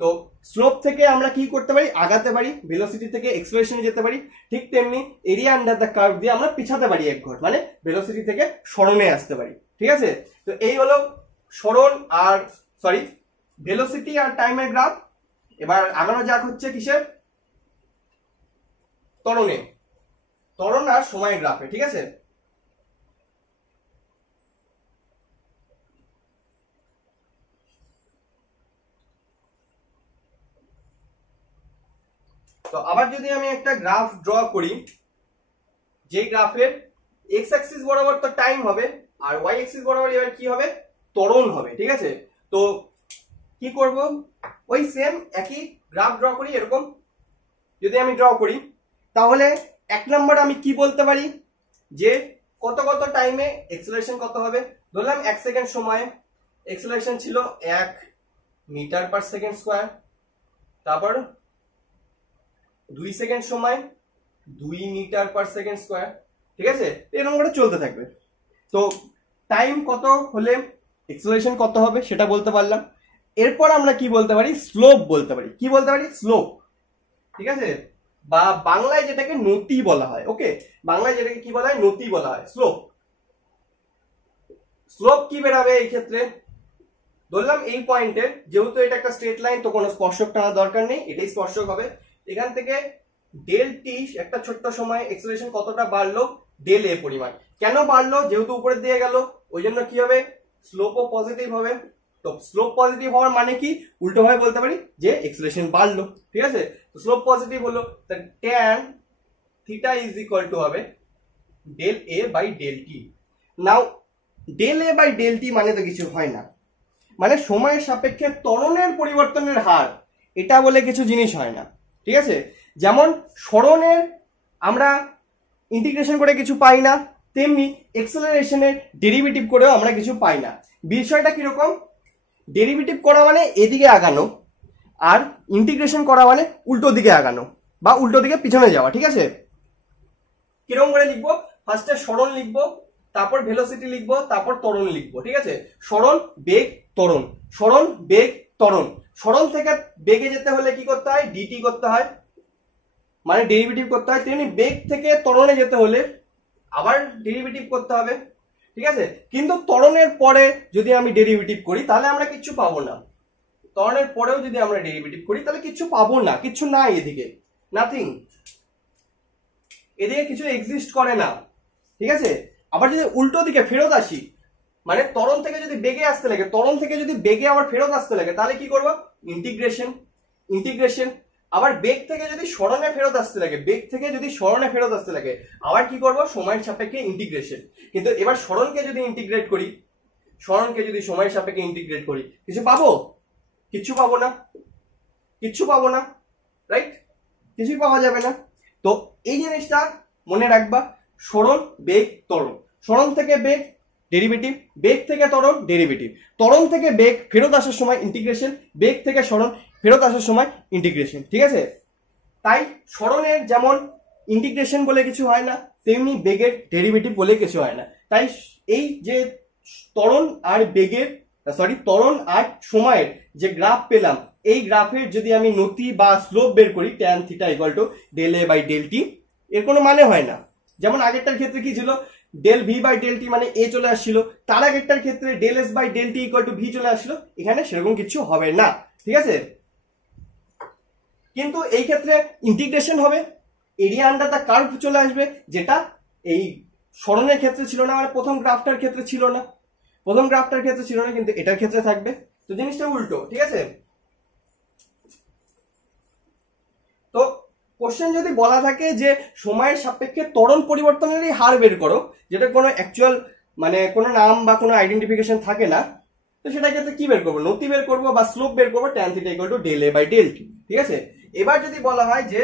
তো স্লোপ থেকে আমরা কি করতে পারি আগাতে পারি, ভেলোসিটি থেকে এক্সেলারেশনে যেতে পারি। ঠিক তেমনি এরিয়া আন্ডার দ্য কার্ভ দিয়ে আমরা পিছাতে পারি এক ঘর, মানে ভেলোসিটি থেকে সরণে আসতে পারি। ঠিক আছে, তো এই হলো সরণ আর ভেলোসিটি আর টাইমের গ্রাফ। এবার আগানো যাক হচ্ছে কিসের ত্বরণ আর সময়ের গ্রাফে। ঠিক আছে, তো আবার যদি আমি একটা গ্রাফ ড্র করি, যে গ্রাফের এক্স অ্যাক্সিস বরাবর তো টাইম হবে আর ওয়াই অ্যাক্সিস বরাবর এবার কি হবে ত্বরণ হবে। ঠিক আছে, তো কি করব ওই সেম একই গ্রাফ ড্র করি। এরকম যদি আমি ড্র করি তাহলে এক নম্বর আমি কি বলতে পারি যে কত টাইমে এক্সেলারেশন কত হবে। ধরলাম 1 সেকেন্ড সময়ে এক্সেলারেশন ছিল 1 মিটার পার সেকেন্ড স্কয়ার, তারপর 2 সেকেন্ড সময় 2 মিটার পার সেকেন্ড স্কয়ার। ঠিক আছে, এরকম করে চলতে থাকবে। তো টাইম কত হলে এক্সেলারেশন কত হবে সেটা বলতে পারলাম। এরপর আমরা কি বলতে পারি স্লোপ বলতে পারি। কি বলতে পারি স্লোপ। ঠিক আছে, বা বাংলায় যেটাকে নতি বলা হয়। ওকে, বাংলায় যেটাকে কি বলা হয় নতি বলা হয় স্লোপ কি বেরাবে এই ক্ষেত্রে। ধরলাম এই পয়েন্টে, যেহেতু এটা একটা স্ট্রেট লাইন তো কোনো স্পর্শক টানা দরকার নেই, এটাই স্পর্শক হবে। এখান থেকে ডেল টি একটা ছোট্ট সময় এক্সেলারেশন কতটা বাড়লো ডেল এ পরিমাণ। কেন বাড়লো, যেহেতু উপরের দিকে গেল ওই জন্য কি হবে স্লোপও পজিটিভ হবে। তো স্লোপ পজিটিভ হওয়ার মানে কি উল্টো ভাবে বলতে পারি যে এক্সেলারেশন বাড়লো। ঠিক আছে, তো স্লোপ পজিটিভ হলো, tan theta is equal to হবে del A by del T. Now del A by del টি মানে তো কিছু হয় না, মানে সময়ের সাপেক্ষে ত্বরণের পরিবর্তনের হার, এটা বলে কিছু জিনিস হয় না। ঠিক আছে, যেমন সরণের আমরা ইন্টিগ্রেশন করে কিছু পাই না, তেমনি এক্সেলারেশনের ডেরিভেটিভ করেও আমরা কিছু পাই না। বিষয়টা কিরকম, ডেরিভেটিভ করা মানে এদিকে আগানো, আর ইন্টিগ্রেশন করা মানে উল্টো দিকে আগানো বা উল্টো দিকে পিছনে যাওয়া। ঠিক আছে, কিরকম করে লিখবো, ফার্স্টে সরণ লিখবো, তারপর ভেলোসিটি লিখবো, তারপর ত্বরণ লিখবো। ঠিক আছে, সরণ বেগ ত্বরণ, সরণ বেগ ত্বরণ। সরণ থেকে বেগে যেতে হলে কি করতে হয় ডিটি করতে হয়, মানে ডেরিভেটিভ করতে হয়। তেমনি বেগ থেকে ত্বরণে যেতে হলে আবার ডেরিভেটিভ করতে হবে। ঠিক আছে, কিন্তু ত্বরণের পরে যদি আমি ডেরিভেটিভ করি তাহলে আমরা কিচ্ছু পাবো না। ত্বরণের পরেও যদি আমরা ডেরিভেটিভ করি তাহলে কিচ্ছু পাবো না, কিচ্ছু নাই এদিকে, নাথিং, এদিকে কিছু এক্সিস্ট করে না। ঠিক আছে, আবার যদি উল্টো দিকে ফেরত আসি, মানে ত্বরণ থেকে যদি বেগে আসতে লাগে, ত্বরণ থেকে যদি বেগে আবার ফেরত আসতে লাগে তাহলে কি করব ইন্টিগ্রেশন। আবার বেগ থেকে যদি সরণে ফেরত আসতে লাগে, বেগ থেকে যদি সরণে ফেরত আসতে লাগে আবার কি করব সময়ের সাপেক্ষে ইন্টিগ্রেশন। কিন্তু এবার সরণকে যদি ইন্টিগ্রেট করি, সময়ের সাপেক্ষে ইন্টিগ্রেট করি কিছু পাবো না, রাইট, কিছুই পাওয়া যাবে না। তো এই জিনিসটা মনে রাখবা, সরণ বেগ ত্বরণ, সরণ থেকে বেগ ডেরিভেটিভ, বেগ থেকে ত্বরণ ডেরিভেটিভ, ত্বরণ থেকে বেগ ফেরত আসার সময় ইন্টিগ্রেশন, বেগ থেকে সরণ ফেরত আসার সময় ইন্টিগ্রেশন। ঠিক আছে, তাই সরণের যেমন ইন্টিগ্রেশন বলে কিছু হয় না, তেমনি বেগের ডেরিভেটিভ বলে কিছু হয় না। তাই এই যে ত্বরণ আর বেগের ত্বরণ আর সময়ের যে গ্রাফ পেলাম, এই গ্রাফের যদি আমি নতি বা স্লোপ বের করি tan theta equal to del A by del t, এর কোনো মানে হয় না। যেমন আগেরটার ক্ষেত্রে কি ছিল, ডেল ভি বাই ডেল টি মানে এ চলে আসছিল, তার আগেরটার ক্ষেত্রে del S by del t equal to v চলে আসছিল, এখানে সেরকম কিছু হবে না। ঠিক আছে, কিন্তু এই ক্ষেত্রে ইন্টিগ্রেশন হবে, এরিয়া আন্ডার দ্য কার্ভ চলে আসবে, যেটা এই সরণের ক্ষেত্রে ছিল না, মানে প্রথম গ্রাফটার ক্ষেত্রে ছিল না, কিন্তু এটার ক্ষেত্রে থাকবে। তো জিনিসটা উল্টো। ঠিক আছে, তো কোশ্চেন যদি বলা থাকে যে সময়ের সাপেক্ষে ত্বরণ পরিবর্তনেরই হার বের করো, যেটা কোনো অ্যাকচুয়াল মানে কোনো নাম বা কোনো আইডেন্টিফিকেশন থাকে না, তো সেটার ক্ষেত্রে কি বের করবো, নতি বের করবো বা স্লোপ বের করবো tan theta equal to del A by del t. ঠিক আছে, এবার যদি বলা হয় যে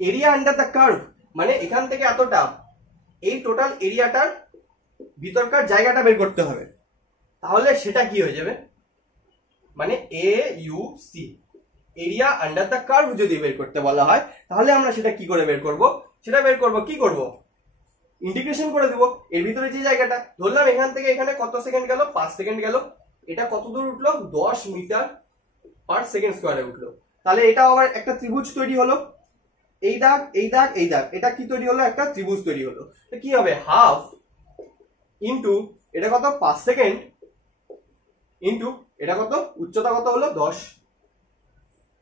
এরিয়া আন্ডার দ্য কার্ভ, মানে এখান থেকে এতটা, এই টোটাল এরিয়াটার ভিতরকার জায়গাটা বের করতে হবে, তাহলে সেটা কি হয়ে যাবে, মানে A U C, area under the curve যদি বের করতে বলা হয়, তাহলে আমরা সেটা কি করে বের করব, কি করব, ইন্টিগ্রেশন করে দেব। এর ভিতরে যে জায়গাটা ধরলাম, এখান থেকে এখানে কত সেকেন্ড গেল, 5 সেকেন্ড গেল, এটা কত দূর উঠলো, 10 মিটার পার সেকেন্ড স্কয়ারে উঠলো। তাহলে এটা আবার একটা ত্রিভুজ তৈরি হলো, এই দাগ এই দাগ এই দাগ, এটা কি তৈরি হলো, একটা ত্রিভুজ তৈরি হলো। তো কি হবে, হাফ ইন্টু এটা কত 5 সেকেন্ড ইন্টু এটা কত, উচ্চতা কত হলো 10।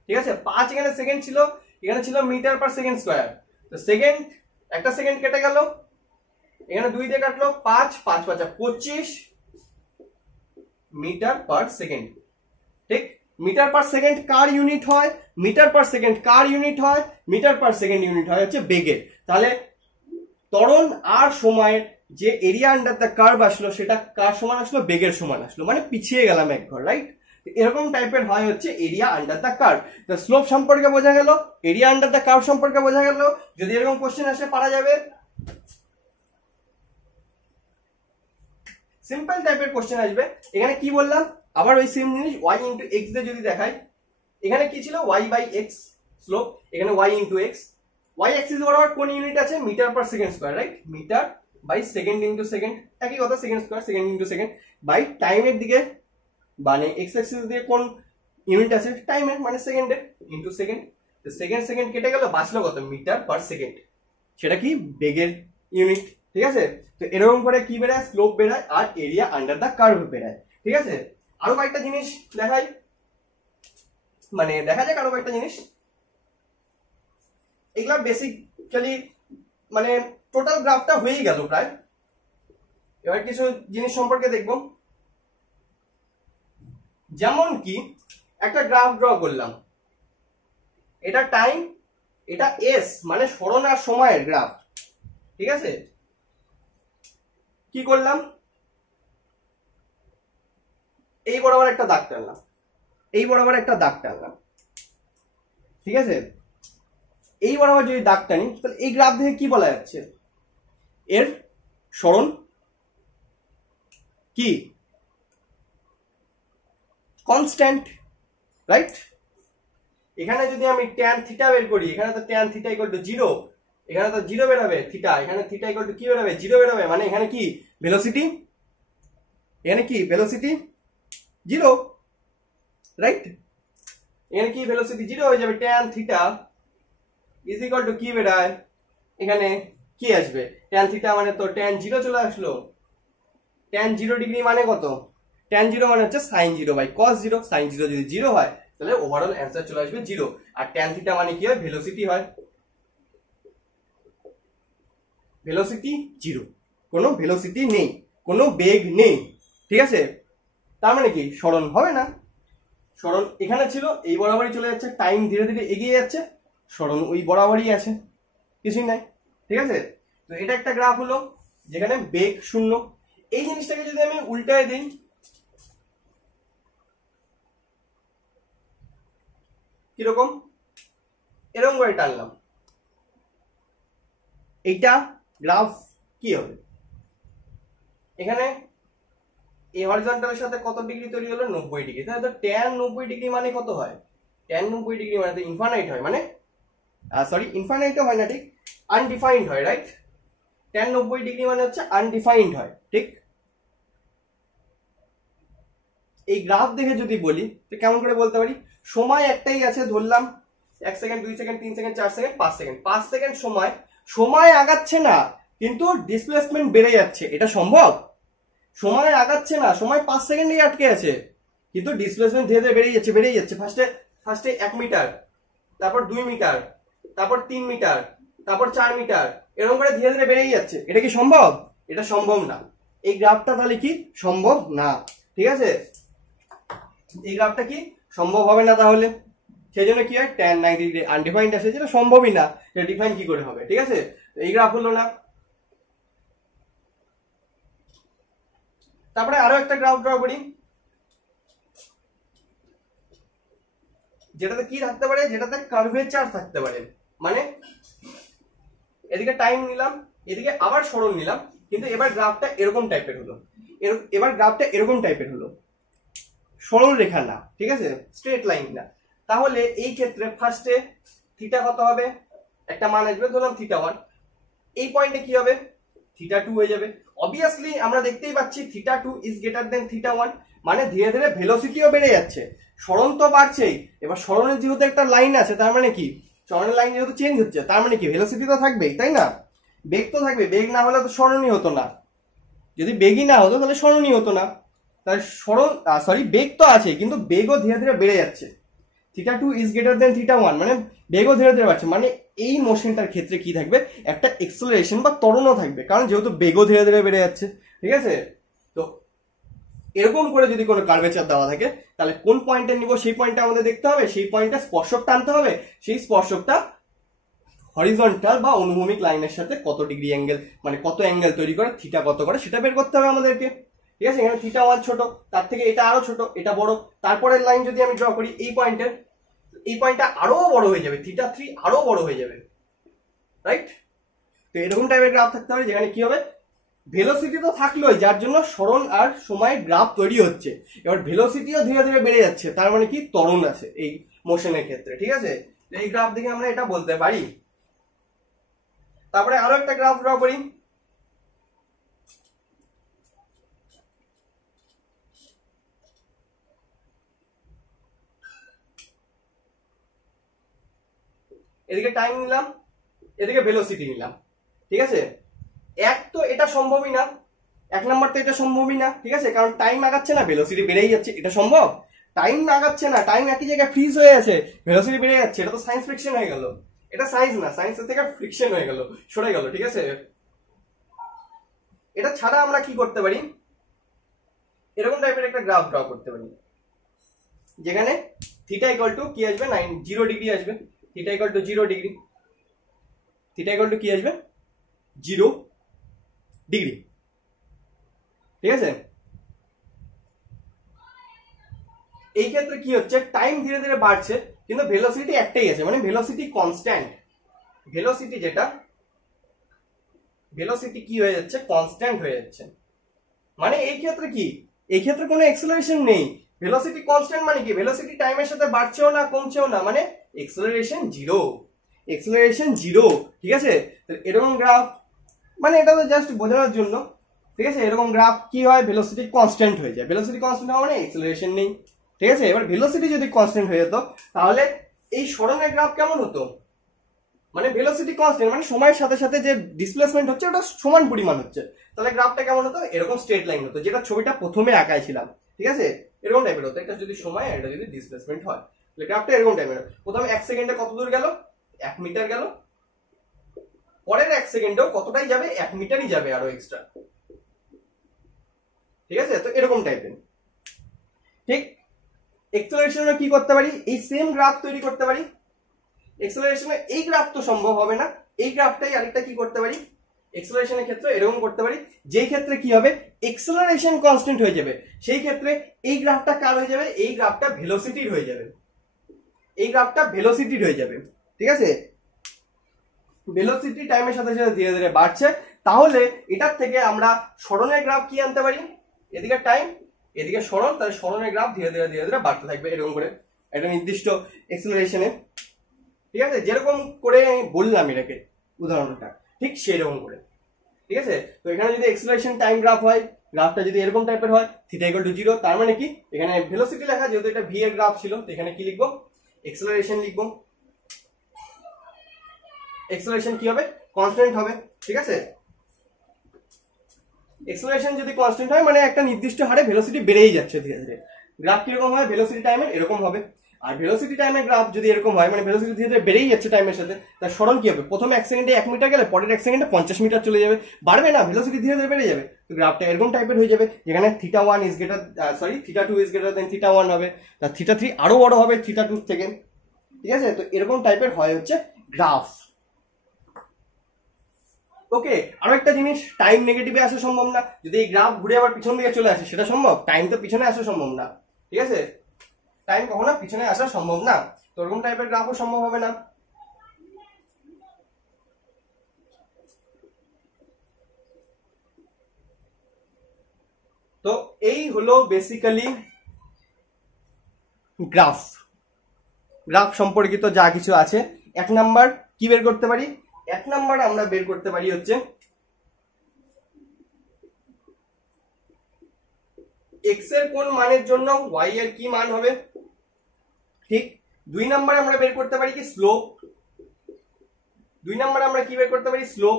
ঠিক আছে, 5 এখানে সেকেন্ড ছিল, এখানে ছিল মিটার পার সেকেন্ড স্কয়ার, তো সেকেন্ড, একটা সেকেন্ড কেটে গেল, এখানে 2 দিয়ে কাটলো, 5 5 5 25 মিটার পার সেকেন্ড। ঠিক, মিটার পার সেকেন্ড কার ইউনিট হয়, মিটার পার সেকেন্ড ইউনিট হয় হচ্ছে বেগের। তাহলে ত্বরণ আর সময়ের যে এরিয়া আন্ডার দ্য কার্ভ আসলো, সেটা কার সমান আসলো, বেগের সমান আসলো, মানে পিছিয়ে গেলাম এক ঘর, রাইট। এরকম টাইপের হয় হচ্ছে এরিয়া আন্ডার দ্য কার্ভ। তো স্লোপ সম্পর্কে বোঝা গেল, এরিয়া আন্ডার দ্য কার্ভ সম্পর্কে বোঝা গেল। যদি এরকম কোশ্চেন আসে পারা যাবে, সিম্পল টাইপের কোশ্চেন আসবে। এখানে কি বললাম, আবার ওই সেম জিনিস y ইন্টু এক্স দিয়ে যদি দেখাই, এখানে কি ছিল y বাই এক্স স্লোপ, এখানে y into x, y axis বরাবর কোন ইউনিট আছে, metre per second square, right, metre by second into second, একই কথা, second square, second into second, by টাইমের দিকে মানে এক্স অ্যাক্সিস দিয়ে কোন ইউনিট আছে, টাইমের মানে সেকেন্ডের, ইন্টু সেকেন্ড। তো সেকেন্ড সেকেন্ড কেটে গেল, বাঁচলো কত, মিটার পার সেকেন্ড, সেটা কি বেগের ইউনিট। ঠিক আছে, তো এরকম করে কি বেরায়, স্লোপ বেরায় আর এরিয়া আন্ডার দা কার্ভ বেরায়। ঠিক আছে, আরো কয়েকটা জিনিস দেখাই, মানে দেখা যাক আরো কয়েকটা জিনিস। এগুলা বেসিক্যালি মানে টোটাল গ্রাফটা হয়েই গেল প্রায়। এবার কিছু জিনিস সম্পর্কে দেখব, যেমন কি একটা গ্রাফ ড্র করলাম, এটা টাইম, এটা এস মানে সরণ আর সময়ের গ্রাফ। ঠিক আছে, কি করলাম, এই বরাবর একটা দাগ টানলাম, ঠিক আছে, এই বরাবর যদি দাগ টানি, তাহলে এই গ্রাফ দেখে কি বলা যাচ্ছে, এর সরণ কি কনস্ট্যান্ট, রাইট। এখানে যদি আমি tan থিটা বের করি, এখানে তো tan থিটা ইকুয়াল টু 0, এখানে তো 0 বেরোবে থিটা, এখানে থিটা ইকুয়াল টু কি বেরোবে, 0 বেরোবে, মানে এখানে কি ভেলোসিটি, 0, রাইট, এখানে কি ভেলোসিটি 0 হয়ে যাবে, tan theta is equal to কি বেরায়, এখানে কি আসবে, tan থিটা মানে তো tan 0 চলে আসলো, tan 0 ডিগ্রি মানে কত, tan 0 মানে হচ্ছে sin 0 বাই cos 0, sin 0 যদি 0 হয় তাহলে ওভারঅল অ্যান্সার চলে আসবে 0। আর tan থিটা মানে কি হয়, ভেলোসিটি হয়, ভেলোসিটি 0, কোনো ভেলোসিটি নেই, কোনো বেগ নেই। ঠিক আছে, তার মানে কি সরণ হবে না, সরণ এখানে ছিল, এই বরাবরই চলে যাচ্ছে, টাইম ধীরে ধীরে এগিয়ে যাচ্ছে, সরণ ওই বরাবরই আছে, কিছুই নাই। ঠিক আছে, তো এটা একটা গ্রাফ হলো যেখানে বেগ শূন্য। এই জিনিসটাকে যদি আমি উল্টায় দিই, কিরকম, এরকম করে টানলাম, এইটা গ্রাফ কি হবে, এখানে এই হরিজন্টালের সাথে কত ডিগ্রি তৈরি হলো, 90 ডিগ্রি, তাহলে তো tan 90 ডিগ্রি মানে কত হয়, tan 90 ডিগ্রি মানে তো ইনফাইনাইট হয়, মানে সরি ইনফাইনাইটও হয় না, ঠিক আনডিফাইন্ড হয়, রাইট? tan 90 ডিগ্রি মানে হচ্ছে আনডিফাইন্ড হয়, ঠিক? এই গ্রাফ দেখে যদি বলি তো কেমন করে বলতে পারি, সময় একটাই আছে ধরলাম 1 second 2 second 3 second 4 second 5 second, 5 second সময় আগাচ্ছে না কিন্তু ডিসপ্লেসমেন্ট বেড়ে যাচ্ছে, এটা সম্ভব? সময় আগাচ্ছে না, সময় 5 সেকেন্ডেই আটকে আছে, কিন্তু ডিসপ্লেসমেন্ট ধীরে ধীরে বেড়েই যাচ্ছে। ফার্স্টে 1 মিটার, তারপর 2 মিটার, তারপর 3 মিটার, তারপর 4 মিটার, এরকম করে ধীরে ধীরে বেড়েই যাচ্ছে। এটা কি সম্ভব? এটা সম্ভব না। এই গ্রাফটা তাহলে কি সম্ভব না, ঠিক আছে? এই গ্রাফটা কি সম্ভব হবে না, তাহলে সেই জন্য কি হয় tan 90 ডিগ্রি আনডিফাইন্ড আসে, যেটা সম্ভবই না, সেটা ডিফাইন কি করে হবে, ঠিক আছে? এই গ্রাফ হলো না। তারপরে আরো একটা গ্রাফ ড্র করি, যেটাতে কি থাকতে পারে, যেটাতে কার্ভেচার থাকতে পারে, মানে এদিকে টাইম নিলাম, এদিকে আবার সরণ নিলাম, কিন্তু এবার গ্রাফটা এরকম টাইপের হলো, সরল রেখা না, ঠিক আছে, স্ট্রেট লাইন না। তাহলে এই ক্ষেত্রে ফার্স্টে থিটা কত হবে, একটা মান আসবে, ধরলাম θ1। এই পয়েন্টে কি হবে, θ2 হয়ে যাবে। অবভিয়াসলি আমরা দেখতেই পাচ্ছি θ2 ইজ গ্রেটার দেন θ1, মানে ধীরে ধীরে ভেলোসিটিও বেড়ে যাচ্ছে, সরণ তো বাড়ছেই। এবার সরণের যেহেতু একটা লাইন আছে, তার মানে কি, সরণের লাইন যেহেতু চেঞ্জ হচ্ছে, তার মানে কি ভেলোসিটি তো থাকবেই, তাই না? বেগ তো থাকবে, বেগ না হলে তো সরণই হতো না, যদি বেগই না হতো তাহলে সরণই হতো না। তাহলে বেগ তো আছে, কিন্তু বেগও ধীরে ধীরে বেড়ে যাচ্ছে। θ2 ইজ গ্রেটার দেন θ1, মানে বেগও ধীরে ধীরে বাড়ছে, মানে এই মোশনটার ক্ষেত্রে কি থাকবে, একটা এক্সেলারেশন বা ত্বরণও থাকবে, কারণ যেহেতু বেগও ধীরে ধীরে বেড়ে যাচ্ছে, ঠিক আছে? তো এরকম করে যদি কোনো কার্ভেচার দেওয়া থাকে, তাহলে কোন পয়েন্টে নিব সেই পয়েন্টটা আমাদের দেখতে হবে, সেই পয়েন্টে স্পর্শক টানতে হবে, সেই স্পর্শকটা হরিজন্টাল বা অনুভূমিক লাইনের সাথে কত ডিগ্রি অ্যাঙ্গেল, মানে কত অ্যাঙ্গেল তৈরি করে, থিটা কত করে, সেটা বের করতে হবে আমাদেরকে, ঠিক আছে? এখানে θ1 ছোট, তার থেকে এটা আরো ছোট, এটা বড়। তারপরের লাইন যদি আমি ড্র করি, এই পয়েন্টটা আরো বড় হয়ে যাবে, θ3 আরো বড় হয়ে যাবে, রাইট? তো এরকম টাইপের গ্রাফ থাকতে হবে, যেখানে কি হবে, ভেলোসিটি তো থাকলোই, যার জন্য সরণ আর সময়ের গ্রাফ তৈরি হচ্ছে। এবার ভেলোসিটিও ধীরে ধীরে বেড়ে যাচ্ছে, তার মানে কি ত্বরণ আছে এই মোশনের ক্ষেত্রে, ঠিক আছে? এই গ্রাফ দেখে আমরা এটা বলতে পারি। তারপরে আরো একটা গ্রাফ ড্র করি, এদিকে টাইম নিলাম, এদিকে ভেলোসিটি নিলাম, ঠিক আছে? এক তো এটা সম্ভবই না, 1 নাম্বার তো এটা সম্ভবই না, ঠিক আছে? কারণ টাইম আগাচ্ছে না, ভেলোসিটি বেড়েই যাচ্ছে, এটা সম্ভব? টাইম আগাচ্ছে না, টাইম একই জায়গায় ফ্রিজ হয়ে আছে, ভেলোসিটি বেড়ে যাচ্ছে, এটা তো সায়েন্স ফ্রিকশন হয়ে গেল। এটা সায়েন্স না, সায়েন্সের থেকে ফ্রিকশন হয়ে গেল, সরে গেল, ঠিক আছে? এটা ছাড়া আমরা কি করতে পারি, এরকম টাইপের একটা গ্রাফ ড্র করতে পারি, যেখানে থিটা ইকুয়াল টু কি আসবে, 0 ডিগ্রি আসবে, theta equal two 0 degree, theta equal to কি আসবে, 0 ডিগ্রি, ঠিক আছে? এই ক্ষেত্রে কি হচ্ছে, টাইম ধীরে ধীরে বাড়ছে, কিন্তু ভেলোসিটি একটাই আছে, মানে ভেলোসিটি কনস্ট্যান্ট, ভেলোসিটি কি হয়ে যাচ্ছে, কনস্ট্যান্ট হয়ে যাচ্ছে। মানে এই ক্ষেত্রে কি, এই ক্ষেত্রে কোনো এক্সেলারেশন নেই, ভেলোসিটি কনস্ট্যান্ট, মানে কি ভেলোসিটি টাইমের সাথে বাড়ছেও না কমছেও না, মানে এক্সেলারেশন জিরো, ঠিক আছে? এরকম গ্রাফ, মানে এটা তো জাস্ট বোঝানোর জন্য, ঠিক আছে? এরকম গ্রাফ কি হয়, ভেলোসিটি কনস্ট্যান্ট হয়ে যায়, ভেলোসিটি কনস্ট্যান্ট হওয়া মানে এক্সেলারেশন নেই, ঠিক আছে? এবার ভেলোসিটি যদি কনস্ট্যান্ট হয়ে যেত, তাহলে এই সরণের গ্রাফ কেমন হতো, মানে ভেলোসিটি কনস্ট্যান্ট, মানে সময়ের সাথে সাথে যে ডিসপ্লেসমেন্ট হচ্ছে ওটা সমান পরিমাণ হচ্ছে, তাহলে গ্রাফটা কেমন হতো, এরকম স্ট্রেট লাইন হতো, যেটা ছবিটা প্রথমে আঁকাইছিলাম, ঠিক আছে? এরকম টাইপের হতো, এটা যদি সময়, এটা যদি ডিসপ্লেসমেন্ট হয়, তাহলে গ্রাফটা এরকম টাইপের। প্রথমে 1 সেকেন্ডে কত দূর গেল, 1 মিটার গেল, পরের 1 সেকেন্ডেও কতটাই যাবে, 1 মিটারই যাবে আরো এক্সট্রা, ঠিক আছে? তো এরকম টাইপের। ঠিক এক্সেলারেশনে কি করতে পারি, এই সেম গ্রাফ তৈরি করতে পারি। এক্সেলারেশনে এই গ্রাফ তো সম্ভব হবে না, এই গ্রাফটাই আরেকটা কি করতে পারি, এক্সেলারেশনের ক্ষেত্রে এরকম করতে পারি, যেই ক্ষেত্রে কি হবে, এক্সেলারেশন কনস্ট্যান্ট হয়ে যাবে, সেই ক্ষেত্রে এই গ্রাফটা কার হয়ে যাবে, এই গ্রাফটা ভেলোসিটির হয়ে যাবে, এই গ্রাফটা ভেলোসিটির হয়ে যাবে, ঠিক আছে? ভেলোসিটি টাইমের সাথে সাথে ধীরে ধীরে বাড়ছে, তাহলে এটার থেকে আমরা সরণের গ্রাফ কি আনতে পারি, এদিকে টাইম এদিকে সরণ, তাহলে সরণের গ্রাফ ধীরে ধীরে বাড়তে থাকবে, এরকম করে একটা নির্দিষ্ট এক্সেলারেশনে, ঠিক আছে, যেরকম করে বললাম এটাকে উদাহরণটা ঠিক সেরকম করে, ঠিক আছে। তো এখানে যদি এক্সেলারেশন টাইম গ্রাফ হয়, গ্রাফটা যদি এরকম টাইপের হয়, থিটা ইকুয়াল টু 0, তার মানে কি এখানে ভেলোসিটি লেখা, যেহেতু এটা ভি এর গ্রাফ ছিল, তো এখানে কি লিখবো, এক্সেলারেশন লিখবো। এক্সেলারেশন কি হবে, কনস্ট্যান্ট হবে, ঠিক আছে। এক্সেলারেশন যদি কনস্ট্যান্ট হয় মানে একটা নির্দিষ্ট হারে ভেলোসিটি বেড়েই যাচ্ছে ধীরে ধীরে। গ্রাফ কিরকম হয়, ভেলোসিটি টাইমের এরকম হবে। আর ভেলোসিটি টাইমের গ্রাফ যদি এরকম হয় মানে ভেলোসিটি ধীরে ধীরে বেড়েই যাচ্ছে টাইমের সাথে, তার সরণ কি হবে, প্রথমে 1 সেকেন্ডে 1 মিটার গেলে পরের 1 সেকেন্ডে 50 মিটার চলে যাবে, বাড়বে না, ভেলোসিটি ধীরে ধীরে বেড়ে যাবে। তো গ্রাফটা এরকম টাইপের হয়ে যাবে, যেখানে θ1 is greater θ2 is greater than θ1 হবে, তার θ3 আরো বড় হবে θ2 থেকে, ঠিক আছে। তো এরকম টাইপের হয় হচ্ছে গ্রাফ। ওকে, আরো একটা জিনিস, টাইম নেগেটিভে আসা সম্ভব না, যদি এই গ্রাফ ঘুরে আবার পিছন দিকে চলে আসে সেটা সম্ভব, টাইম তো পিছনে আসা সম্ভব না, ঠিক আছে, টাইম কখনো পিছনে আসা সম্ভব না, তো এরকম টাইপের গ্রাফও সম্ভব হবে না। তো এই হলো বেসিক্যালি গ্রাফ। গ্রাফ সম্পর্কিত যা কিছু আছে, 1 নাম্বার কি বের করতে পারি, 1 নাম্বার আমরা বের করতে পারি হচ্ছে এক্স এর কোন মানের জন্য ওয়াই এর কি মান হবে, ঠিক। 2 নাম্বার আমরা বের করতে পারি কি স্লোপ, 2 নাম্বার আমরা কি বের করতে পারি স্লোপ,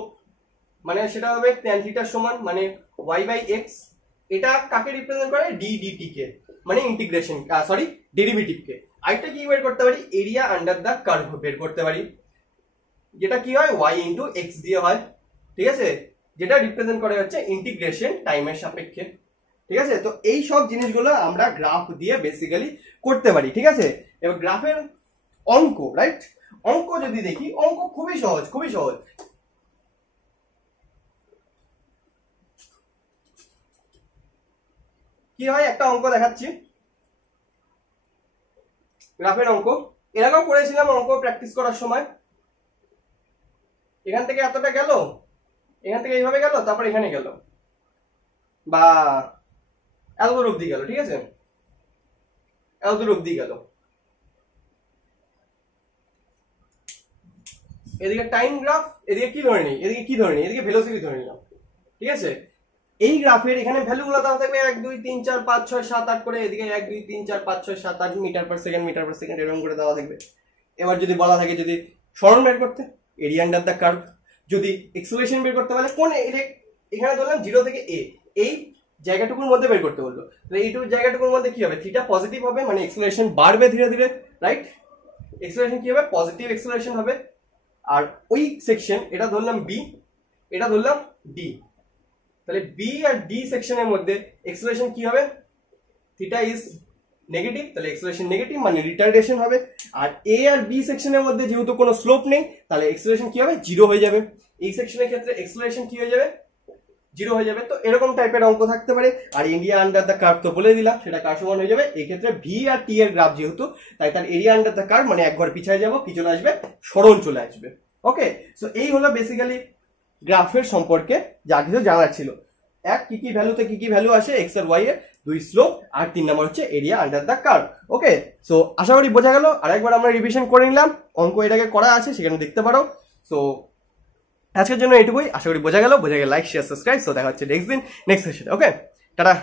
মানে সেটা হবে tan থিটা সমান মানে y বাই x, এটা কাকে রিপ্রেজেন্ট করে, ডি ডিটি কে, মানে ইন্টিগ্রেশন সরি ডেরিভেটিভ কে। আরেকটা কি বের করতে পারি, এরিয়া আন্ডার দা কার্ভ বের করতে পারি, যেটা কি হয় y ইনটু x দিয়ে হয়, ঠিক আছে, যেটা রিপ্রেজেন্ট করে হচ্ছে ইন্টিগ্রেশন টাইমের সাপেক্ষে, ঠিক আছে। তো এই সব জিনিসগুলো আমরা গ্রাফ দিয়ে বেসিক্যালি করতে পারি, ঠিক আছে। এবার গ্রাফের অঙ্ক, রাইট, অঙ্ক যদি দেখি, অঙ্ক খুবই সহজ, খুবই সহজ। কি হয়, একটা অঙ্ক দেখাচ্ছি, গ্রাফের অঙ্ক এর আগেও করেছিলাম অঙ্ক প্র্যাকটিস করার সময়। এখান থেকে এতটা গেল, এখান থেকে এইভাবে গেল, তারপর এখানে গেল, বা এত দূর অব্দি গেল, ঠিক আছে, এত দূর অব্দি গেল। এদিকে টাইম গ্রাফ, এদিকে কি ধরে নিই, এদিকে কি ধরে নিই, এদিকে ভেলোসিটি ধরে নিলাম, ঠিক আছে। এই গ্রাফের এখানে ভ্যালুগুলো দেওয়া থাকবে 1 2 3 4 5 6 7 8 করে, এদিকে 1 2 3 4 5 6 7 8 মিটার পার সেকেন্ড এরকম করে দেওয়া থাকবে। এবার যদি বলা থাকে যদি সরণ বের করতে, এরিয়া আন্ডার দ্য কার্ভ, যদি এক্সেলারেশন বের করতে বলে কোন এখানে ধরলাম 0 থেকে a, এই জায়গাটুকুর মধ্যে বের করতে বললো, তাহলে এইটুকু জায়গাটুকুর মধ্যে কি হবে, থিটা পজিটিভ হবে মানে এক্সেলারেশন বাড়বে ধীরে ধীরে, রাইট, এক্সেলারেশন কি হবে, পজিটিভ এক্সেলারেশন হবে। আর ওই সেকশন এটা ধরলাম b, এটা ধরলাম d, তাহলে বি আর ডি সেকশনের মধ্যে এক্সেলারেশন কি হবে, থিটা ইজ নেগেটিভ, তাহলে এক্সেলারেশন নেগেটিভ মানে রিটার্ডেশন হবে। আর এ আর বি সেকশনের মধ্যে যেহেতু কোনো স্লোপ নেই, তাহলে এক্সেলারেশন কি হবে, 0 হয়ে যাবে। এই সেকশনের ক্ষেত্রে এক্সেলারেশন কি হয়ে যাবে, 0 হয়ে যাবে। তো এরকম টাইপের অঙ্ক থাকতে পারে। আর এরিয়া আন্ডার দ্য কার্ভ তো বলে দিলাম, সেটা কার সমান হয়ে যাবে, এই ক্ষেত্রে ভি আর টি এর গ্রাফ যেহেতু, তাই তার এরিয়া আন্ডার দ্য কার্ভ মানে এক ঘর পিছায় যাবো, কি চলে আসবে, সরণ চলে আসবে। ওকে, সো এই হলো বেসিক্যালি গ্রাফের সম্পর্কে যা কিছু জানার ছিল। এক, কি কি ভ্যালুতে কি কি ভ্যালু আসে এক্স আর ওয়াই এর, 2 স্লোপ, আর 3 নাম্বার হচ্ছে area under the curve. Okay, so আশা করি বোঝা গেল। আরেকবার আমরা রিভিশন করে নিলাম, অঙ্ক এটাকে করা আছে সেখানে দেখতে পারো। সো আজকের জন্য এটুকুই, আশা করি বোঝা গেল। বোঝা গেলে লাইক শেয়ার সাবস্ক্রাইব। সো দেখা হচ্ছে নেক্সট দিন নেক্সট সেশনে। ওকে, টাটা।